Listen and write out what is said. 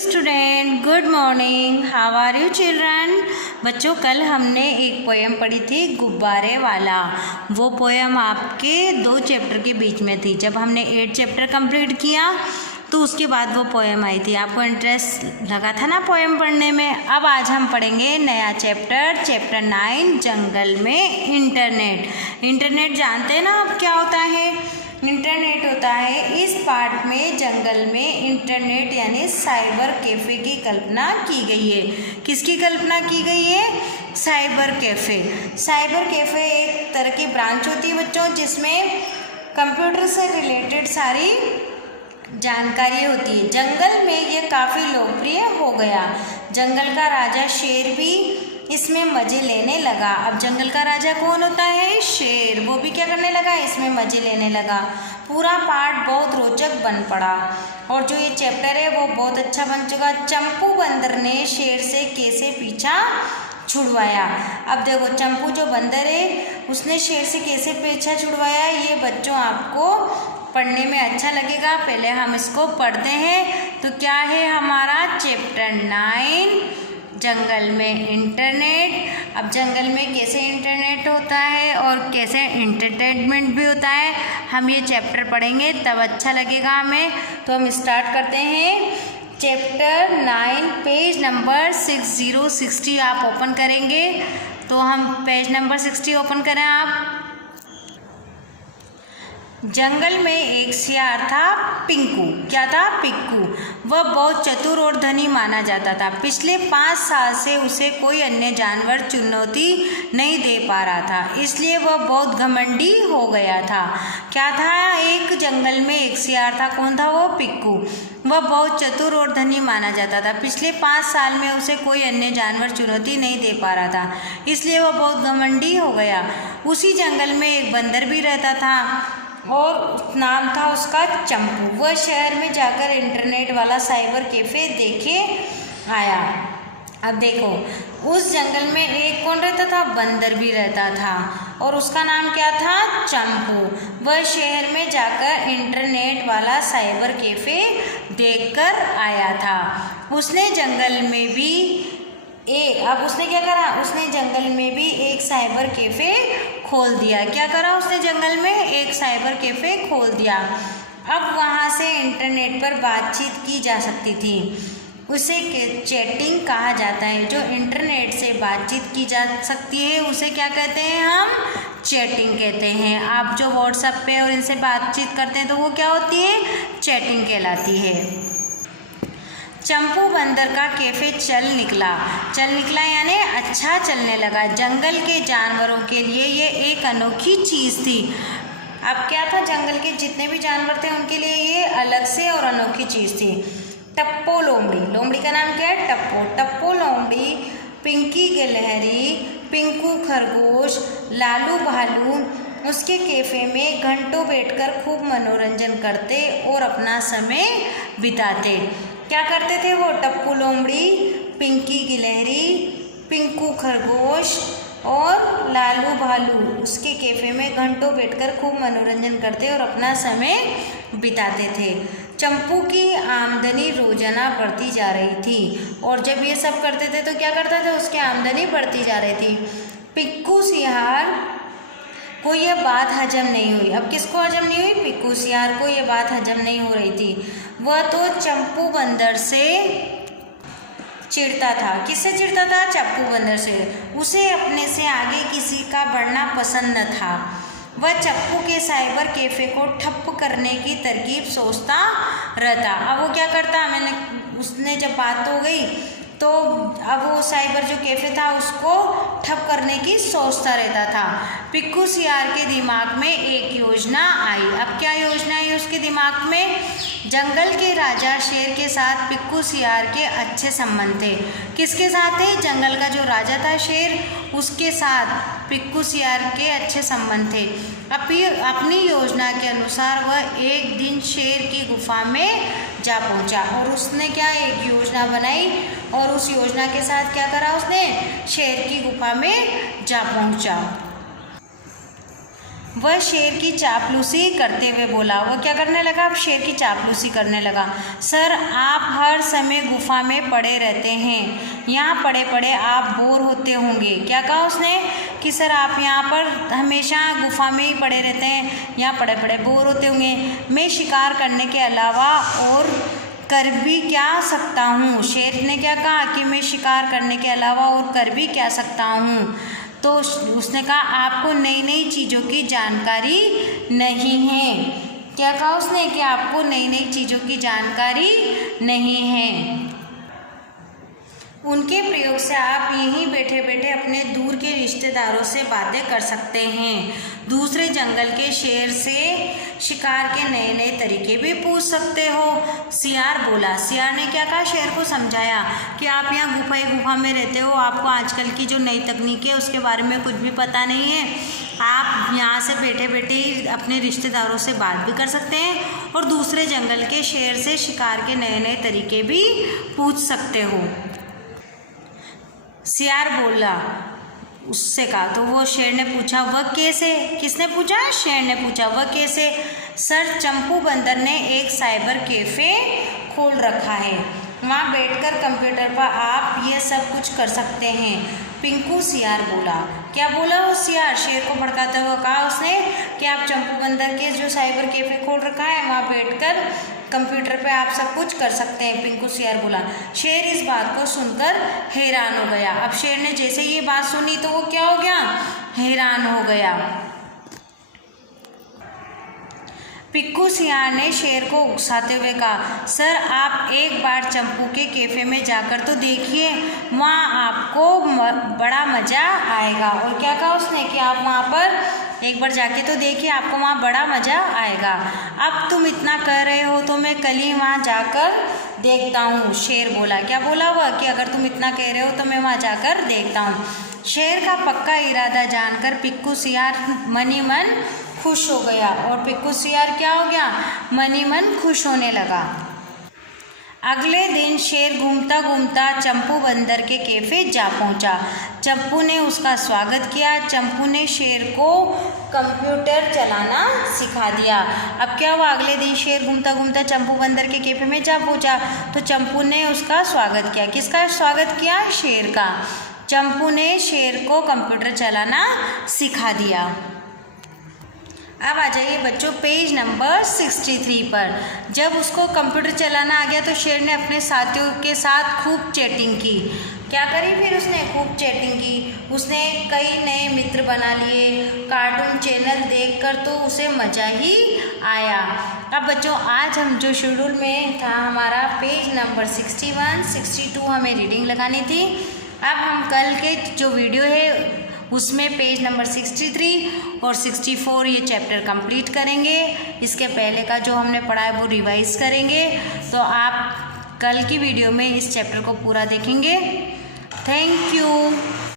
Student, good morning. How are you children? बच्चों, कल हमने एक पोएम पढ़ी थी गुब्बारे वाला। वो पोएम आपके 2 चैप्टर के बीच में थी। जब हमने 8 चैप्टर कंप्लीट किया तो उसके बाद वो पोएम आई थी। आपको इंटरेस्ट लगा था ना पोएम पढ़ने में। अब आज हम पढ़ेंगे नया चैप्टर 9, जंगल में इंटरनेट। इंटरनेट जानते हैं ना अब क्या होता है? इंटरनेट होता है इस पार्ट में जंगल में इंटरनेट यानी साइबर कैफ़े की कल्पना की गई है। किसकी कल्पना की गई है? Cyber cafe. साइबर कैफ़े एक तरह की ब्रांच होती है बच्चों, जिसमें कंप्यूटर से रिलेटेड सारी जानकारी होती है। जंगल में ये काफ़ी लोकप्रिय हो गया। जंगल का राजा शेर भी इसमें मज़े लेने लगा। अब जंगल का राजा कौन होता है? शेर। वो भी क्या करने लगा? इसमें मज़े लेने लगा। पूरा पार्ट बहुत रोचक बन पड़ा और जो ये चैप्टर है वो बहुत अच्छा बन चुका। चंपू बंदर ने शेर से कैसे पीछा छुड़वाया। अब देखो, चंपू जो बंदर है उसने शेर से कैसे पीछा छुड़वाया, ये बच्चों आपको पढ़ने में अच्छा लगेगा। पहले हम इसको पढ़ते हैं। तो क्या है हमारा चैप्टर 9, जंगल में इंटरनेट। अब जंगल में कैसे इंटरनेट होता है और कैसे इंटरटेनमेंट भी होता है, हम ये चैप्टर पढ़ेंगे तब अच्छा लगेगा हमें। तो हम स्टार्ट करते हैं। चैप्टर 9 पेज नंबर 60 आप ओपन करेंगे। तो हम पेज नंबर 60 ओपन करें आप। जंगल में एक सियार था, पिंकू। क्या था? पिंकू। वह बहुत चतुर और धनी माना जाता था। पिछले 5 साल से उसे कोई अन्य जानवर चुनौती नहीं दे पा रहा था, इसलिए वह बहुत घमंडी हो गया था। क्या था? एक जंगल में एक सियार था। कौन था वो? पिंकू। वह बहुत चतुर और धनी माना जाता था। पिछले 5 साल में उसे कोई अन्य जानवर चुनौती नहीं दे पा रहा था, इसलिए वह बहुत घमंडी हो गया। उसी जंगल में एक बंदर भी रहता था और नाम था उसका चंपू। वह शहर में जाकर इंटरनेट वाला साइबर कैफ़े देखे आया। अब देखो, उस जंगल में एक कौन रहता था? बंदर भी रहता था और उसका नाम क्या था? चंपू। वह शहर में जाकर इंटरनेट वाला साइबर कैफ़े देखकर आया था। उसने जंगल में भी अब उसने क्या करा? उसने जंगल में भी एक साइबर कैफ़े खोल दिया। क्या करा उसने? जंगल में एक साइबर कैफ़े खोल दिया। अब वहाँ से इंटरनेट पर बातचीत की जा सकती थी। उसे चैटिंग कहा जाता है। जो इंटरनेट से बातचीत की जा सकती है उसे क्या कहते हैं? हम चैटिंग कहते हैं। आप जो व्हाट्सएप पे और इनसे बातचीत करते हैं तो वो क्या होती है? चैटिंग कहलाती है। चंपू बंदर का कैफ़े चल निकला यानी अच्छा चलने लगा। जंगल के जानवरों के लिए ये एक अनोखी चीज़ थी। अब क्या था? जंगल के जितने भी जानवर थे उनके लिए ये अलग से और अनोखी चीज़ थी। टप्पो लोमड़ी। लोमड़ी का नाम क्या है? टप्पो। टप्पो लोमड़ी, पिंकी गिलहरी, पिंकू खरगोश, लालू भालू उसके कैफ़े में घंटों बैठकर खूब मनोरंजन करते और अपना समय बिताते। क्या करते थे वो? टप्पू लोमड़ी, पिंकी गिलहरी, पिंकू खरगोश और लालू भालू उसके कैफ़े में घंटों बैठकर खूब मनोरंजन करते और अपना समय बिताते थे। चंपू की आमदनी रोजाना बढ़ती जा रही थी और जब ये सब करते थे तो क्या करता था? उसकी आमदनी बढ़ती जा रही थी। पिक्कू सियार को यह बात हजम नहीं हुई। अब किसको हजम नहीं हुई? पिक्कू सियार को यह बात हजम नहीं हो रही थी। वह तो चंपू बंदर से चिढ़ता था। किससे चिढ़ता था? चंपू बंदर से। उसे अपने से आगे किसी का बढ़ना पसंद न था। वह चंपू के साइबर कैफ़े को ठप्प करने की तरकीब सोचता रहता। अब वो क्या करता? उसने जब बात हो गई तो अब वो साइबर जो कैफ़े था उसको ठप करने की सोचता रहता था। पिक्कू सियार के दिमाग में एक योजना आई। अब क्या योजना आई उसके दिमाग में? जंगल के राजा शेर के साथ पिक्कू सियार के अच्छे संबंध थे। किसके साथ थे? जंगल का जो राजा था शेर, उसके साथ पिक्कू सियार के अच्छे संबंध थे। अपनी योजना के अनुसार वह एक दिन शेर की गुफा में जा पहुंचा और उसने क्या एक योजना बनाई और उस योजना के साथ क्या करा उसने? शेर की गुफा में जा पहुंचा। वह शेर की चापलूसी करते हुए बोला। वह क्या करने लगा? अब शेर की चापलूसी करने लगा। सर, आप हर समय गुफा में पड़े रहते हैं, यहाँ पड़े पड़े आप बोर होते होंगे। क्या कहा उसने? कि सर आप यहाँ पर हमेशा गुफा में ही पड़े रहते हैं, यहाँ पड़े पड़े बोर होते होंगे। मैं शिकार करने के अलावा और कर भी क्या सकता हूँ? शेर ने क्या कहा कि मैं शिकार करने के अलावा और कर भी क्या सकता हूँ? तो उसने कहा आपको नई नई चीज़ों की जानकारी नहीं है। क्या कहा उसने? कि आपको नई नई चीज़ों की जानकारी नहीं है। उनके प्रयोग से आप यहीं बैठे बैठे अपने दूर के रिश्तेदारों से बातें कर सकते हैं। दूसरे जंगल के शेर से शिकार के नए नए तरीके भी पूछ सकते हो। सियार बोला। सियार ने क्या कहा? शेर को समझाया कि आप यहाँ गुफा में रहते हो, आपको आजकल की जो नई तकनीक है उसके बारे में कुछ भी पता नहीं है। आप यहाँ से बैठे बैठे ही अपने रिश्तेदारों से बात भी कर सकते हैं और दूसरे जंगल के शेर से शिकार के नए नए तरीके भी पूछ सकते हो। सियार बोला। उससे कहा तो वो शेर ने पूछा वह कैसे? किसने पूछा? शेर ने पूछा वह कैसे? सर, चंपू बंदर ने एक साइबर कैफ़े खोल रखा है, वहाँ बैठकर कंप्यूटर पर आप ये सब कुछ कर सकते हैं। पिंकू सियार बोला। क्या बोला वो सियार? शेर को भड़काते हुए कहा उसने कि आप चंपू बंदर के जो साइबर कैफ़े खोल रखा है वहाँ बैठकर कंप्यूटर पे आप सब कुछ कर सकते हैं। पिंकू सियार बोला। शेर इस बात को सुनकर हैरान हो गया। अब शेर ने जैसे ये बात सुनी तो वो क्या हो गया? हैरान हो गया। पिंकू सियार ने शेर को उकसाते हुए कहा, सर आप एक बार चंपू के कैफ़े में जाकर तो देखिए, वहाँ आपको बड़ा मज़ा आएगा। और क्या कहा उसने? कि आप वहाँ पर एक बार जाके तो देखिए, आपको वहाँ बड़ा मज़ा आएगा। अब तुम इतना कह रहे हो तो मैं कल ही वहाँ जाकर देखता हूँ। शेर बोला। क्या बोला वह? कि अगर तुम इतना कह रहे हो तो मैं वहाँ जाकर देखता हूँ। शेर का पक्का इरादा जानकर पिंकू सियार मन ही मन खुश हो गया। और पिंकू सियार क्या हो गया? मन ही मन खुश होने लगा। अगले दिन शेर घूमता घूमता चंपू बंदर के कैफ़े जा पहुंचा। चंपू ने उसका स्वागत किया। चंपू ने शेर को कंप्यूटर चलाना सिखा दिया। अब क्या हुआ? अगले दिन शेर घूमता घूमता चंपू बंदर के कैफ़े में जा पहुंचा तो चंपू ने उसका स्वागत किया। किसका स्वागत किया? शेर का। चंपू ने शेर को कंप्यूटर चलाना सिखा दिया। अब आ जाइए बच्चों पेज नंबर 63 पर। जब उसको कंप्यूटर चलाना आ गया तो शेर ने अपने साथियों के साथ खूब चैटिंग की। क्या करी फिर उसने? खूब चैटिंग की। उसने कई नए मित्र बना लिए। कार्टून चैनल देखकर तो उसे मज़ा ही आया। अब बच्चों आज हम जो शेड्यूल में था हमारा पेज नंबर 61, 62 हमें रीडिंग लगानी थी। अब हम कल के जो वीडियो है उसमें पेज नंबर 63 और 64 ये चैप्टर कंप्लीट करेंगे। इसके पहले का जो हमने पढ़ा है वो रिवाइज करेंगे। तो आप कल की वीडियो में इस चैप्टर को पूरा देखेंगे। Thank you.